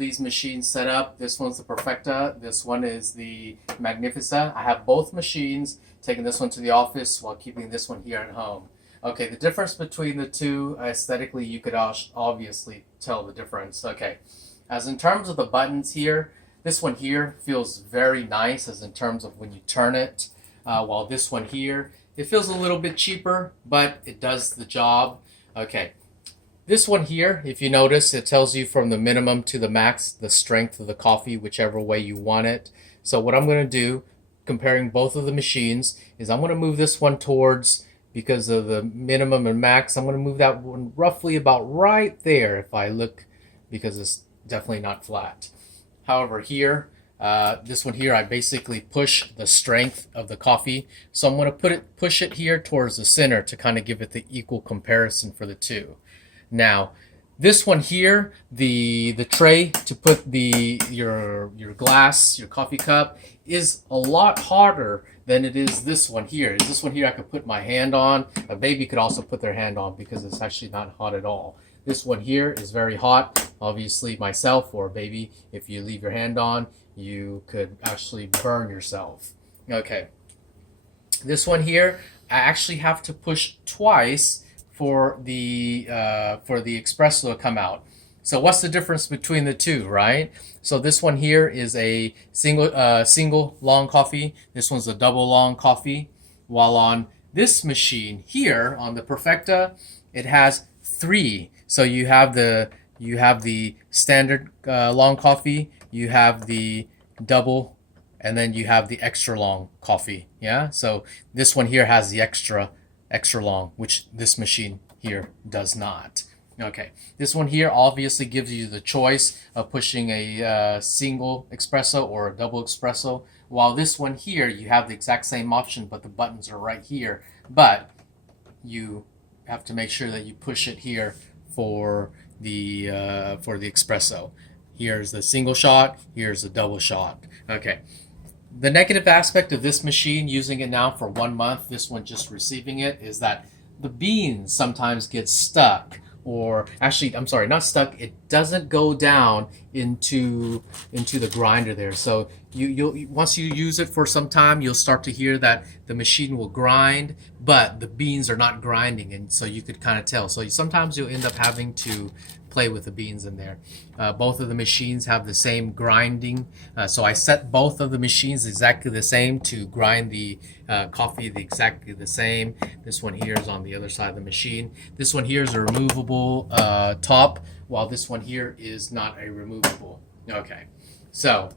these machines set up. This one's the Perfecta. This one is the Magnifica. I have both machines, taking this one to the office while keeping this one here at home. Okay, the difference between the two, aesthetically, you could obviously tell the difference. Okay, as in terms of the buttons here, this one here feels very nice as in terms of when you turn it, while this one here, it feels a little bit cheaper, but it does the job. Okay. This one here, if you notice, it tells you from the minimum to the max, the strength of the coffee, whichever way you want it. So what I'm going to do, comparing both of the machines, is I'm going to move this one towards, because of the minimum and max, I'm going to move that one roughly about right there if I look, because it's definitely not flat. However, here, this one here, I basically push the strength of the coffee. So I'm going to push it here towards the center to kind of give it the equal comparison for the two. Now, this one here, the tray to put your glass, your coffee cup, is a lot harder than it is this one here. This one here I could put my hand on. A baby could also put their hand on because it's actually not hot at all. This one here is very hot. Obviously, myself or a baby, if you leave your hand on, you could actually burn yourself. Okay. This one here, I actually have to push twice for the espresso to come out. So what's the difference between the two, right? So this one here is a single long coffee. This one's a double long coffee. While on this machine here, on the Perfecta, it has 3. So you have the standard long coffee, you have the double, and then you have the extra long coffee. Yeah. So this one here has the extra long, which this machine here does not. Okay, this one here obviously gives you the choice of pushing a single espresso or a double espresso, while this one here you have the exact same option, but the buttons are right here. But you have to make sure that you push it here for the espresso. Here's the single shot, here's the double shot. Okay. The negative aspect of this machine, using it now for 1 month, this one just receiving it, is that the beans sometimes get stuck. Or actually, I'm sorry, not stuck. It doesn't go down into the grinder there. So you'll once you use it for some time, you'll start to hear that the machine will grind, but the beans are not grinding, and so you could kind of tell. So sometimes you'll end up having to play with the beans in there. Both of the machines have the same grinding, so I set both of the machines exactly the same to grind the coffee exactly the same. This one here is on the other side of the machine. This one here is a removable top, while this one here is not a removable. Okay, so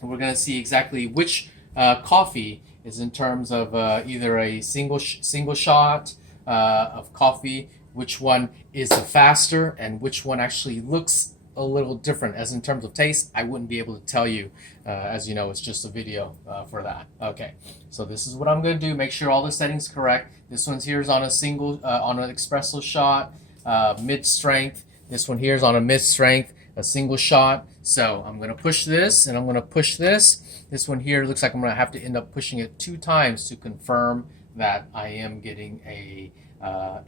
we're going to see exactly which coffee is in terms of either a single shot of coffee, which one is the faster, and which one actually looks a little different. As in terms of taste, I wouldn't be able to tell you. As you know, it's just a video for that. Okay, so this is what I'm going to do. Make sure all the settings correct. This one's here is on a single, on an espresso shot, mid-strength. This one here is on a mid-strength, a single shot. So I'm going to push this, and I'm going to push this. This one here looks like I'm going to have to end up pushing it 2 times to confirm that I am getting a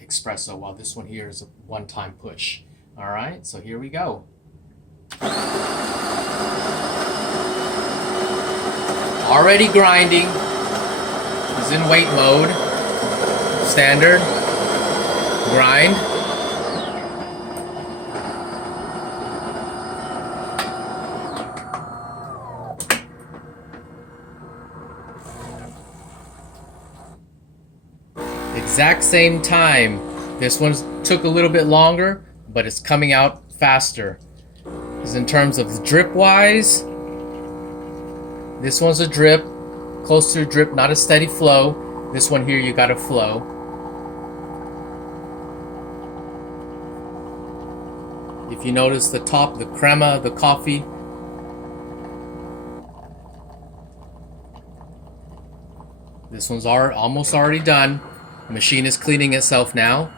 espresso, while this one here is a one-time push. All right, so here we go. Already grinding. Is in wait mode. Standard. Grind. Exact same time. This one took a little bit longer, but it's coming out faster. Because in terms of drip wise, this one's a drip, close to a drip, not a steady flow. This one here, you got a flow. If you notice the top, the crema of the coffee, this one's almost already done. The machine is cleaning itself now.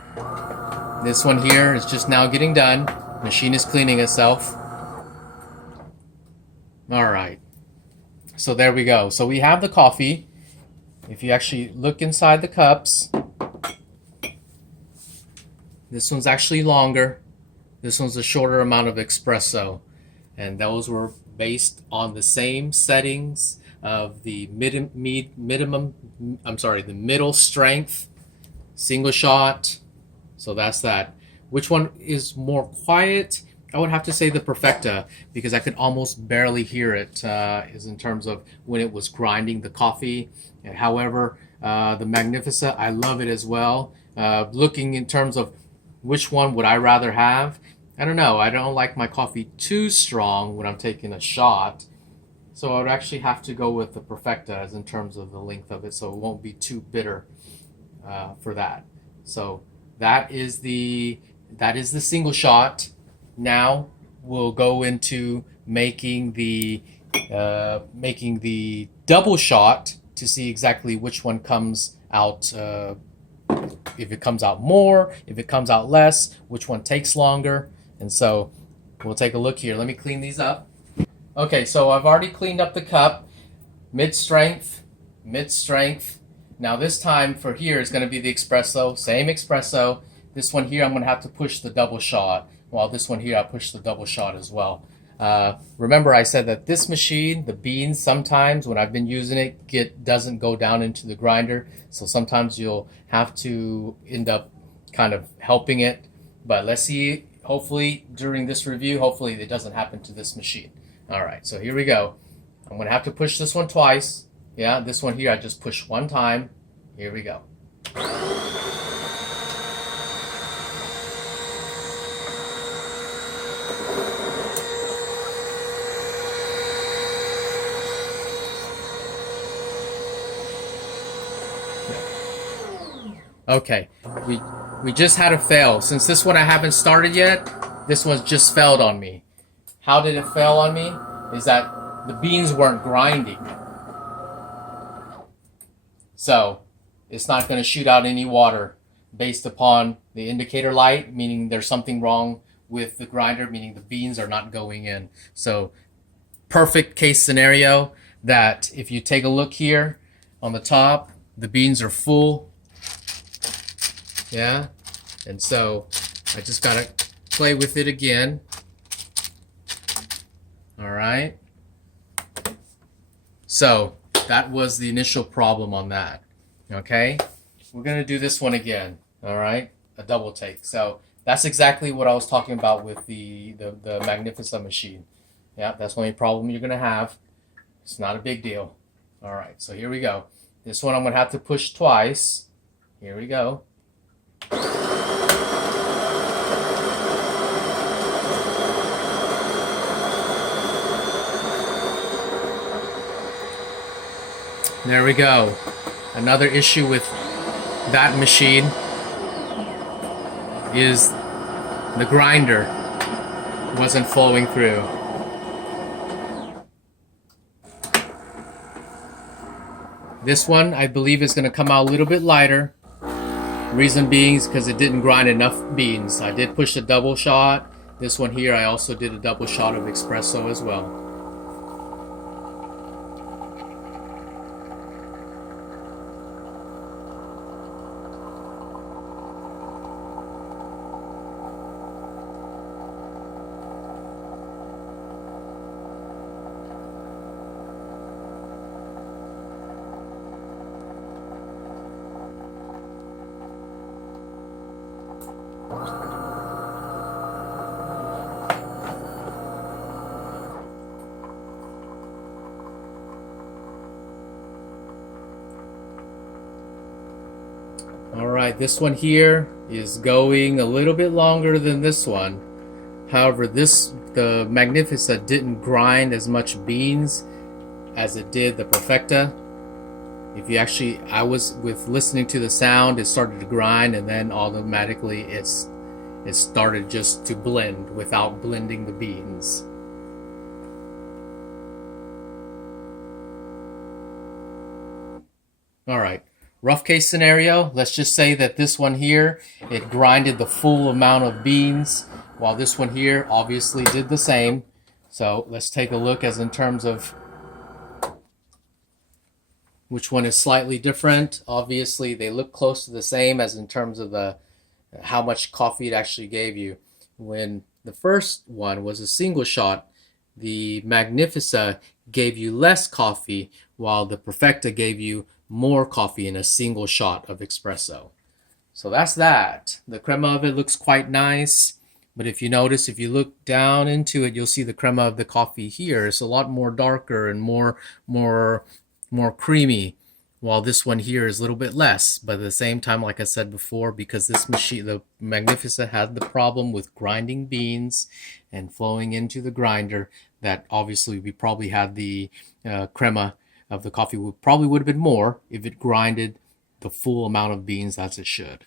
This one here is just now getting done. The machine is cleaning itself. All right. So there we go. So we have the coffee. If you actually look inside the cups, this one's actually longer. This one's a shorter amount of espresso. and those were based on the same settings of the the middle strength single shot. So that's that. Which one is more quiet? I would have to say the Perfecta, because I could almost barely hear it, is in terms of when it was grinding the coffee. However, the Magnifica, I love it as well. Looking in terms of which one would I rather have, I don't know. I don't like my coffee too strong when I'm taking a shot. So I would actually have to go with the Perfecta as in terms of the length of it, so it won't be too bitter for that. So that is the single shot. Now we'll go into making the double shot to see exactly which one comes out. If it comes out more, if it comes out less, which one takes longer. And so we'll take a look here. Let me clean these up. Okay, so I've already cleaned up the cup. Mid-strength, mid-strength. Now this time for here is going to be the espresso, same espresso. This one here I'm going to have to push the double shot, while this one here I push the double shot as well. Remember I said that this machine, the beans, sometimes when I've been using it, doesn't go down into the grinder. So sometimes you'll have to end up kind of helping it. But let's see, hopefully during this review, hopefully it doesn't happen to this machine. All right, so here we go. I'm going to have to push this one twice. Yeah, this one here I just push one time. Here we go. Okay, we just had a fail. Since this one I haven't started yet, this one's just failed on me. How did it fail on me? Is that the beans weren't grinding. So it's not going to shoot out any water based upon the indicator light, meaning there's something wrong with the grinder, meaning the beans are not going in. So perfect case scenario that if you take a look here on the top, the beans are full. Yeah, and so I just gotta play with it again. All right. So that was the initial problem on that. Okay, we're gonna do this one again. All right, a double take. So that's exactly what I was talking about with the Magnifica machine. Yeah, that's the only problem you're gonna have. It's not a big deal. All right, so here we go. This one I'm gonna have to push twice. Here we go. There we go. Another issue with that machine is the grinder wasn't flowing through. This one I believe is going to come out a little bit lighter. Reason being is because it didn't grind enough beans. I did push a double shot. This one here I also did a double shot of espresso as well. Alright, this one here is going a little bit longer than this one. However, the Magnifica didn't grind as much beans as it did the Perfecta. If you actually, I was with listening to the sound, it started to grind, and then automatically it started just to blend without blending the beans. Alright, rough case scenario, let's just say that this one here, it grinded the full amount of beans, while this one here obviously did the same. So let's take a look as in terms of which one is slightly different. Obviously they look close to the same as in terms of the how much coffee it actually gave you. When the first one was a single shot, the Magnifica gave you less coffee, while the Perfecta gave you more coffee in a single shot of espresso. So that's that. The crema of it looks quite nice, but if you notice, if you look down into it, you'll see the crema of the coffee here. It's a lot more darker and more creamy, while this one here is a little bit less. But at the same time, like I said before, because this machine, the Magnifica, had the problem with grinding beans and flowing into the grinder, that obviously we probably had the crema of the coffee probably would have been more if it grinded the full amount of beans as it should.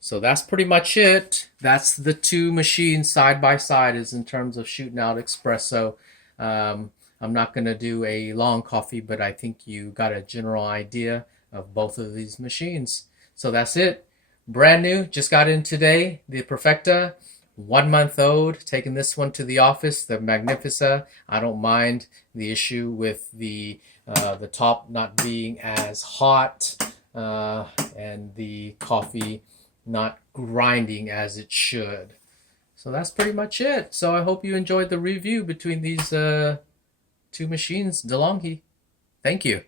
So that's pretty much it. That's the two machines side by side is in terms of shooting out espresso. I'm not going to do a long coffee, but I think you got a general idea of both of these machines. So that's it. Brand new, just got in today, the Perfecta, 1 month old, taking this one to the office, the Magnifica. I don't mind the issue with the top not being as hot and the coffee not grinding as it should. So that's pretty much it. So I hope you enjoyed the review between these two machines, Delonghi. Thank you.